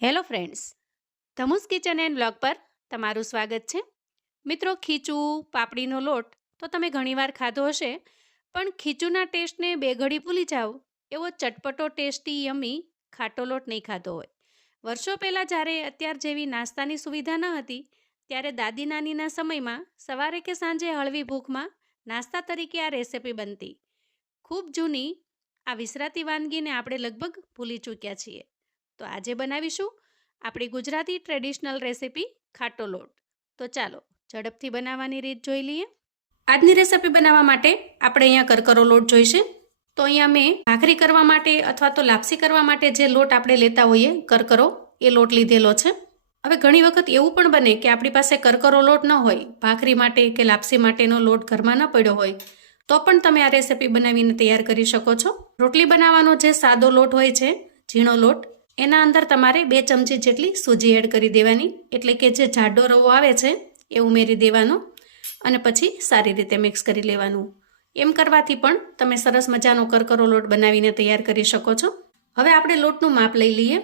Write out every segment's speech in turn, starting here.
Hello friends, ધમુસ kitchen and blog પર તમારું સ્વાગત છે. મિત્રો, ખીચું પાપડીનો લોટ તો તમે ઘણીવાર ખાધો હશે, પણ ખીચુના ટેસ્ટને બે ઘડી ભૂલી જાઓ એવો ચટપટો ટેસ્ટી યમી ખાટો લોટ નહીં ખાધો હોય. વર્ષો પહેલાં જ્યારે અત્યાર જેવી નાસ્તાની સુવિધા ન હતી, ત્યારે દાદી નાનીના સમયમાં સવારે કે સાંજે હળવી ભૂખમાં નાસ્તા તરીકે આ રેસિપી બનતી. ખૂબ જૂની આ વિસરાતી વાનગીને આપણે લગભગ ભૂલી ચૂક્યા છીએ. તો આજે બનાવીશું આપણી ગુજરાતી ટ્રેડિશનલ રેસિપી ખાટો લોટ. તો ચાલો ઝડપથી બનાવવાની રીત જોઈ લઈએ. આજની રેસિપી બનાવવા માટે આપણે અહીંયા કરકરો લોટ જોઈશે. તો અહીંયા મેં ભાખરી કરવા માટે અથવા તો લાપસી કરવા માટે જે લોટ આપણે લેતા હોઈએ કરકરો, એ લોટ લીધેલો છે. હવે ઘણી વખત એવું પણ બને કે આપણી પાસે કરકરો લોટ ન હોય, ભાખરી માટે કે લાપસી માટેનો લોટ ઘરમાં ન પડ્યો હોય, તો પણ તમે આ રેસિપી બનાવીને તૈયાર કરી શકો છો. રોટલી બનાવવાનો જે સાદો લોટ હોય છે, ઝીણો લોટ, એના અંદર તમારે 2 ચમચી જેટલી સૂજી એડ કરી દેવાની, એટલે કે જે જાડો રવો આવે છે એ ઉમેરી દેવાનો અને પછી સારી રીતે મિક્સ કરી લેવાનું. એમ કરવાથી પણ તમે સરસ મજાનો કરકરો લોટ બનાવીને તૈયાર કરી શકો છો. હવે આપણે લોટનું માપ લઈ લઈએ.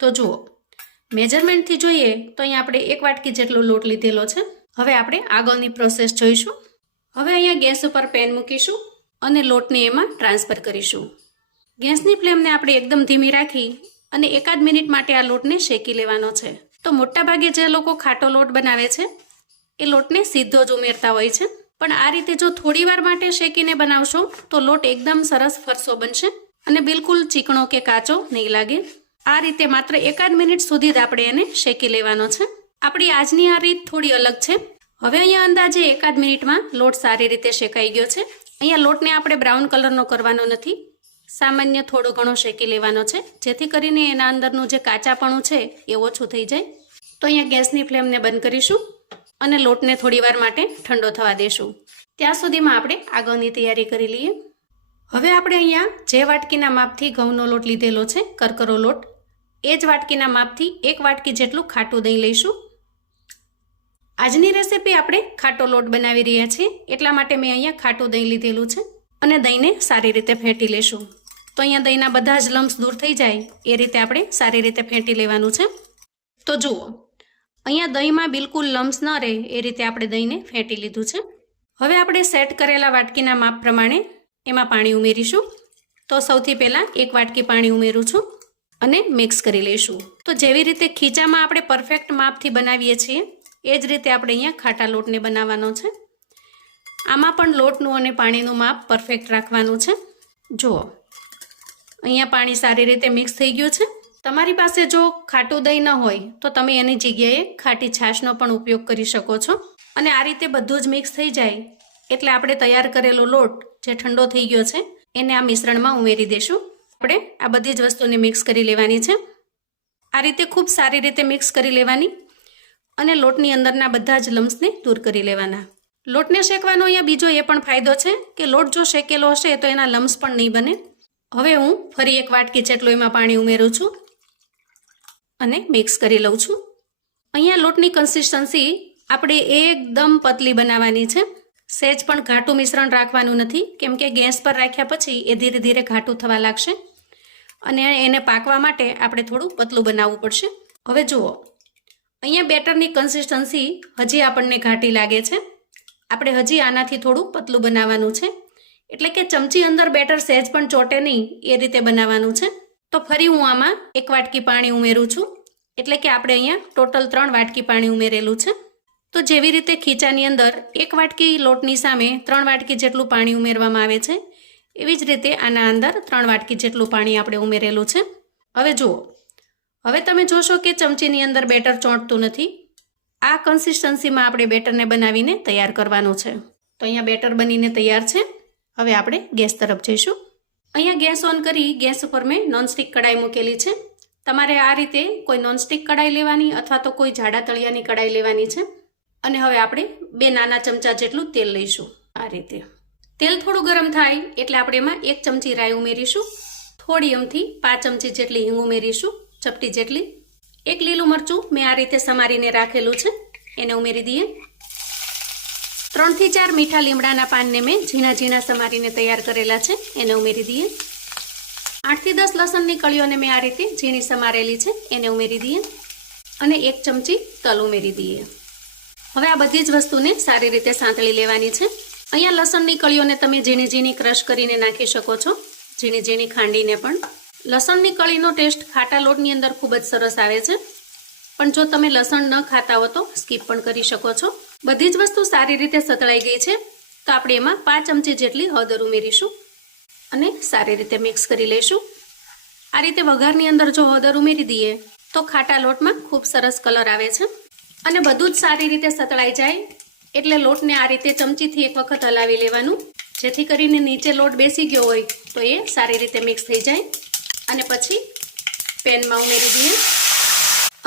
તો જુઓ, મેજરમેન્ટથી જોઈએ તો અહીંયા આપણે 1 વાટકી જેટલો લોટ લીધેલો છે. હવે આપણે આગળની પ્રોસેસ જોઈશું. હવે અહીંયા ગેસ ઉપર પેન મૂકીશું અને લોટને એમાં ટ્રાન્સફર કરીશું. ગેસની ફ્લેમને આપણે એકદમ ધીમી રાખી અને 1 મિનિટ માટે આ લોટને શેકી લેવાનો છે. તો મોટાભાગે જે લોકો ખાટો લોટ બનાવે છે એ લોટને સીધો જ ઉમેરતા હોય છે, પણ આ રીતે જો થોડી વાર માટે શેકીને બનાવશો તો લોટ એકદમ સરસ ફરસો બનશે અને બિલકુલ ચીકણો કે કાચો નહીં લાગે. આ રીતે માત્ર 1 મિનિટ સુધી જ આપણે એને શેકી લેવાનો છે. આપણી આજની આ રીત થોડી અલગ છે. હવે અહીંયા અંદાજે 1 મિનિટમાં લોટ સારી રીતે શેકાઈ ગયો છે. અહીંયા લોટને આપણે બ્રાઉન કલરનો કરવાનો નથી, સામાન્ય થોડો ઘણો શેકી લેવાનો છે, જેથી કરીને એના અંદરનું જે કાચાપણું છે એ ઓછું થઈ જાય. તો અહીંયા ગેસની ફ્લેમને બંધ કરીશું અને લોટને થોડી વાર માટે ઠંડો થવા દેશું. ત્યાં સુધીમાં આપણે આગળની તૈયારી કરી લઈએ. હવે આપણે અહીંયા જે વાટકીના માપથી ઘઉંનો લોટ લીધેલો છે, કરકરો લોટ, એ જ વાટકીના માપથી 1 વાટકી જેટલું ખાટું દહીં લઈશું. આજની રેસીપી આપણે ખાટો લોટ બનાવી રહ્યા છીએ, એટલા માટે મેં અહીંયા ખાટું દહીં લીધેલું છે અને દહીંને સારી રીતે ફેંટી લેશું. તો અહીંયા દહીંના બધા જ લમ્સ દૂર થઈ જાય એ રીતે આપણે સારી રીતે ફેંટી લેવાનું છે. તો જુઓ, અહીંયા દહીંમાં બિલકુલ લમ્સ ન રહે એ રીતે આપણે દહીંને ફેંટી લીધું છે. હવે આપણે સેટ કરેલા વાટકીના માપ પ્રમાણે એમાં પાણી ઉમેરીશું. તો સૌથી પહેલાં 1 વાટકી પાણી ઉમેરું છું અને મિક્સ કરી લઈશું. તો જેવી રીતે ખીચામાં આપણે પરફેક્ટ માપથી બનાવીએ છીએ એ જ રીતે આપણે અહીંયા ખાટા લોટને બનાવવાનો છે. આમાં પણ લોટનું અને પાણીનું માપ પરફેક્ટ રાખવાનું છે. જુઓ, અહીંયા પાણી સારી રીતે મિક્સ થઈ ગયું છે. તમારી પાસે જો ખાટું દહીં ન હોય તો તમે એની જગ્યાએ ખાટી છાશનો પણ ઉપયોગ કરી શકો છો. અને આ રીતે બધું જ મિક્સ થઈ જાય એટલે આપણે તૈયાર કરેલો લોટ જે ઠંડો થઈ ગયો છે એને આ મિશ્રણમાં ઉમેરી દઈશું. આપણે આ બધી જ વસ્તુને મિક્સ કરી લેવાની છે. આ રીતે ખૂબ સારી રીતે મિક્સ કરી લેવાની અને લોટની અંદરના બધા જ લમ્સને દૂર કરી લેવાના. લોટને શેકવાનો અહીંયા બીજો એ પણ ફાયદો છે કે લોટ જો શેકેલો હશે તો એના લમ્સ પણ નહીં બને. હવે હું ફરી 1 વાટકી જેટલું એમાં પાણી ઉમેરું છું અને મિક્સ કરી લઉં છું. અહીંયા લોટની કન્સિસ્ટન્સી આપણે એકદમ પતલી બનાવવાની છે. સહેજ પણ ઘાટું મિશ્રણ રાખવાનું નથી, કેમ કે ગેસ પર રાખ્યા પછી એ ધીરે ધીરે ઘાટું થવા લાગશે અને એને પાકવા માટે આપણે થોડું પતલું બનાવવું પડશે. હવે જુઓ, અહીંયા બેટરની કન્સિસ્ટન્સી હજી આપણને ઘાટી લાગે છે. આપણે હજી આનાથી થોડું પતલું બનાવવાનું છે, એટલે કે ચમચી અંદર બેટર સહેજ પણ ચોટે નહીં એ રીતે બનાવવાનું છે. તો ફરી હું આમાં 1 વાટકી પાણી ઉમેરું છું, એટલે કે આપણે અહીંયા ટોટલ 3 વાટકી પાણી ઉમેરેલું છે. તો જેવી રીતે ખીચાની અંદર 1 વાટકી લોટની સામે 3 વાટકી જેટલું પાણી ઉમેરવામાં આવે છે, એવી જ રીતે આના અંદર 3 વાટકી જેટલું પાણી આપણે ઉમેરેલું છે. હવે જુઓ, હવે તમે જોશો કે ચમચીની અંદર બેટર ચોંટતું નથી. આ કન્સિસ્ટન્સીમાં આપણે બેટરને બનાવીને તૈયાર કરવાનું છે. તો અહીંયા બેટર બનીને તૈયાર છે. હવે આપણે ગેસ તરફ જઈશું. અહીંયા ગેસ ઓન કરી ગેસ ઉપર મેં નોનસ્ટિક કડાઈ મૂકેલી છે. તમારે આ રીતે કોઈ નોનસ્ટિક કડાઈ લેવાની અથવા તો કોઈ જાડા તળિયાની કડાઈ લેવાની છે. અને હવે આપણે 2 નાના ચમચા જેટલું તેલ લઈશું. આ રીતે તેલ થોડું ગરમ થાય એટલે આપણે એમાં 1 ચમચી રાઈ ઉમેરીશું. થોડી અમથી 5 ચમચી જેટલી હિંગ ઉમેરીશું, ચપટી જેટલી. 1 લીલું મરચું મેં આ રીતે સમારીને રાખેલું છે, એને ઉમેરી દઈએ. 3 થી 4 મીઠા લીમડાના પાનને મેં ઝીણા ઝીણા સમારીને તૈયાર કરેલા છે, એને ઉમેરી દઈએ. 8 થી 10 લસણની કળીઓને મેં આ રીતે ઝીણી સમારેલી છે એને ઉમેરી દઈએ અને 1 ચમચી તલ ઉમેરી દઈએ. હવે આ બધી જ વસ્તુને સારી રીતે સાંતળી લેવાની છે. અહીંયા લસણની કળીઓને તમે ઝીણી ઝીણી ક્રશ કરીને નાખી શકો છો, ઝીણી ઝીણી ખાંડીને પણ. લસણની કળીનો ટેસ્ટ ખાટા લોટની અંદર ખૂબ જ સરસ આવે છે, પણ જો તમે લસણ ન ખાતા હો તો સ્કીપ પણ કરી શકો છો. બધી જ વસ્તુ સારી રીતે સતળાઈ ગઈ છે તો આપણે એમાં 5 ચમચી જેટલી હળદર ઉમેરીશું અને સારી રીતે મિક્સ કરી લઈશું. આ રીતે વઘારની અંદર જો હળદર ઉમેરી દઈએ તો ખાટા લોટમાં ખૂબ સરસ કલર આવે છે અને બધું જ સારી રીતે સતળાઈ જાય એટલે લોટને આ રીતે ચમચીથી એક વખત હલાવી લેવાનું, જેથી કરીને નીચે લોટ બેસી ગયો હોય તો એ સારી રીતે મિક્સ થઈ જાય. અને પછી પેનમાં ઉમેરી દઈએ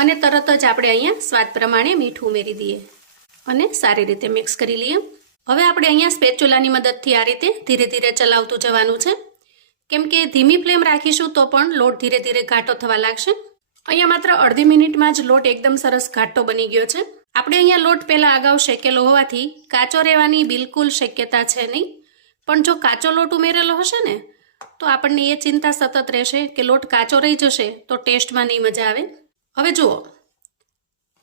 અને તરત જ આપણે અહીંયા સ્વાદ પ્રમાણે મીઠું ઉમેરી દઈએ અને સારી રીતે મિક્સ કરી લઈએ. હવે આપણે અહીંયા સ્પેચ્યુલાની મદદથી આ રીતે ધીરે ધીરે ચલાવતું જવાનું છે, કેમ કે ધીમી ફ્લેમ રાખીશું તો પણ લોટ ધીરે ધીરે ઘાટો થવા લાગશે. અહીંયા માત્ર અડધી મિનિટમાં જ લોટ એકદમ સરસ ઘાટો બની ગયો છે. આપણે અહીંયા લોટ પહેલાં અગાઉ શેકેલો હોવાથી કાચો રહેવાની બિલકુલ શક્યતા છે નહીં, પણ જો કાચો લોટ ઉમેરેલો હશે ને તો આપણને એ ચિંતા સતત રહેશે કે લોટ કાચો રહી જશે તો ટેસ્ટમાં નહીં મજા આવે. હવે જુઓ,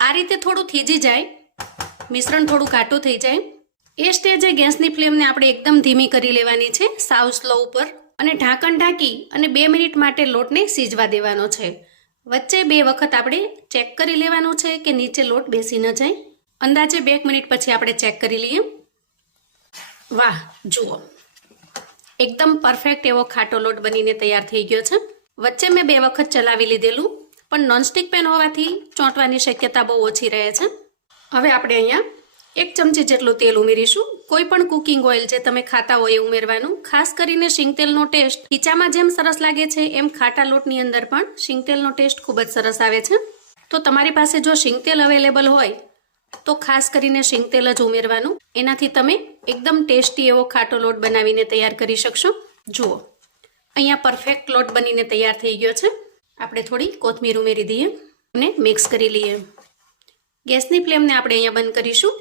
આ રીતે થોડું થીજી જાય, મિશ્રણ થોડું ઘાટું થઈ જાય, એ સ્ટેજે ગેસની ફ્લેમને આપણે એકદમ ધીમી કરી લેવાની છે, સાવ સ્લો ઉપર, અને ઢાંકણ ઢાંકી અને 2 મિનિટ માટે લોટને સીજવા દેવાનો છે. વચ્ચે 2 વખત આપણે ચેક કરી લેવાનું છે કે નીચે લોટ બેસી ન જાય. અંદાજે 2 મિનિટ પછી આપણે ચેક કરી લઈએ. વાહ, જુઓ, એકદમ પરફેક્ટ એવો ખાટો લોટ બનીને તૈયાર થઈ ગયો છે. વચ્ચે મેં 2 વખત ચલાવી લીધેલું, પણ નોનસ્ટિક પેન હોવાથી ચોંટવાની શક્યતા બહુ ઓછી રહે છે. હવે આપણે અહીંયા 1 ચમચી જેટલું તેલ ઉમેરીશું. કોઈ પણ કુકિંગ ઓઇલ જે તમે ખાતા હોય એ ઉમેરવાનું. ખાસ કરીને શીંગતેલનો ટેસ્ટ ખીચામાં જેમ સરસ લાગે છે એમ ખાટા લોટની અંદર પણ શીંગતેલનો ટેસ્ટ ખૂબ જ સરસ આવે છે. તો તમારી પાસે જો શીંગતેલ અવેલેબલ હોય તો ખાસ કરીને શીંગતેલ જ ઉમેરવાનું. એનાથી તમે એકદમ ટેસ્ટી એવો ખાટો લોટ બનાવીને તૈયાર કરી શકશો. જુઓ, અહીંયા પરફેક્ટ લોટ બનીને તૈયાર થઈ ગયો છે. આપણે થોડી કોથમીર ઉમેરી દઈએ અને મિક્સ કરી લઈએ. ગેસની ફ્લેમને આપણે અહીંયા બંધ કરીશું.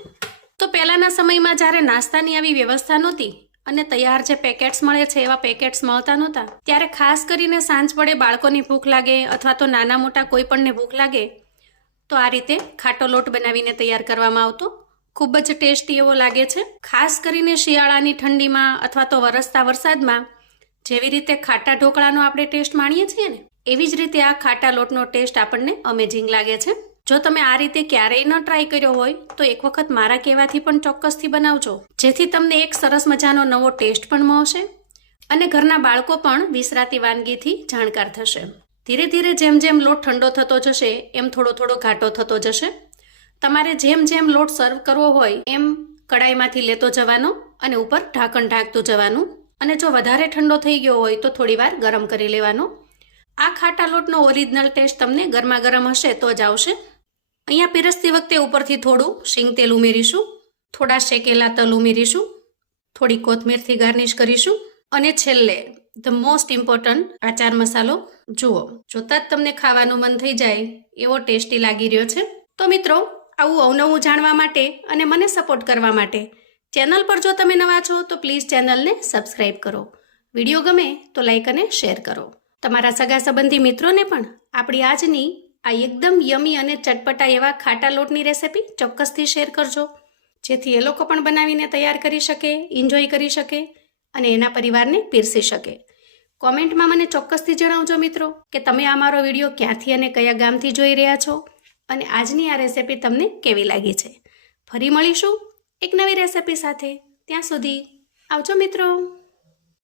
તો પહેલાંના સમયમાં જ્યારે નાસ્તાની આવી વ્યવસ્થા નહોતી અને તૈયાર જે પેકેટ્સ મળે છે એવા પેકેટ્સ મળતા નહોતા, ત્યારે ખાસ કરીને સાંજ પડે બાળકોની ભૂખ લાગે અથવા તો નાના મોટા કોઈ પણને ભૂખ લાગે તો આ રીતે ખાટો લોટ બનાવીને તૈયાર કરવામાં આવતો. ખૂબ જ ટેસ્ટી એવો લાગે છે. ખાસ કરીને શિયાળાની ઠંડીમાં અથવા તો વરસતા વરસાદમાં જેવી રીતે ખાટા ઢોકળાનો આપણે ટેસ્ટ માણીએ છીએ ને, એવી જ રીતે આ ખાટા લોટનો ટેસ્ટ આપણને અમેઝિંગ લાગે છે. જો તમે આ રીતે ક્યારેય ન ટ્રાય કર્યો હોય તો એક વખત મારા કહેવાથી પણ ચોક્કસથી બનાવજો, જેથી તમને એક સરસ મજાનો નવો ટેસ્ટ પણ મળશે અને ઘરના બાળકો પણ વિસરાતી વાનગીથી જાણકાર થશે. ધીરે ધીરે જેમ જેમ લોટ ઠંડો થતો જશે એમ થોડો થોડો ઘાટો થતો જશે. તમારે જેમ જેમ લોટ સર્વ કરવો હોય એમ કડાઈમાંથી લેતો જવાનો અને ઉપર ઢાંકણ ઢાંકતું જવાનું. અને જો વધારે ઠંડો થઈ ગયો હોય તો થોડીવાર ગરમ કરી લેવાનો. આ ખાટા લોટનો ઓરિજિનલ ટેસ્ટ તમને ગરમા ગરમ હશે તો જ આવશે. અહીંયા પીરસતી વખતે ઉપરથી થોડું શીંગ તેલ ઉમેરીશું, થોડા શેકેલા તલ ઉમેરીશું, થોડી કોથમીરથી ગાર્નિશ કરીશું અને છેલ્લે ધ મોસ્ટ ઇમ્પોર્ટન્ટ આચાર મસાલો. જુઓ, જોતાં જ તમને ખાવાનું મન થઈ જાય એવો ટેસ્ટી લાગી રહ્યો છે. તો મિત્રો, આવું અવનવું જાણવા માટે અને મને સપોર્ટ કરવા માટે ચેનલ પર જો તમે નવા છો તો પ્લીઝ ચેનલને સબસ્ક્રાઈબ કરો. વિડીયો ગમે તો લાઈક અને શેર કરો. તમારા સગા સંબંધી મિત્રોને પણ આપણી આજની આ એકદમ યમી અને ચટપટા એવા ખાટા લોટની રેસિપી ચોક્કસથી શેર કરજો, જેથી એ લોકો પણ બનાવીને તૈયાર કરી શકે, એન્જોય કરી શકે અને એના પરિવારને પીરસી શકે. કોમેન્ટમાં મને ચોક્કસથી જણાવજો મિત્રો કે તમે આ મારો વિડીયો ક્યાંથી અને કયા ગામથી જોઈ રહ્યા છો અને આજની આ રેસિપી તમને કેવી લાગી છે. ફરી મળીશું એક નવી રેસિપી સાથે. ત્યાં સુધી આવજો મિત્રો.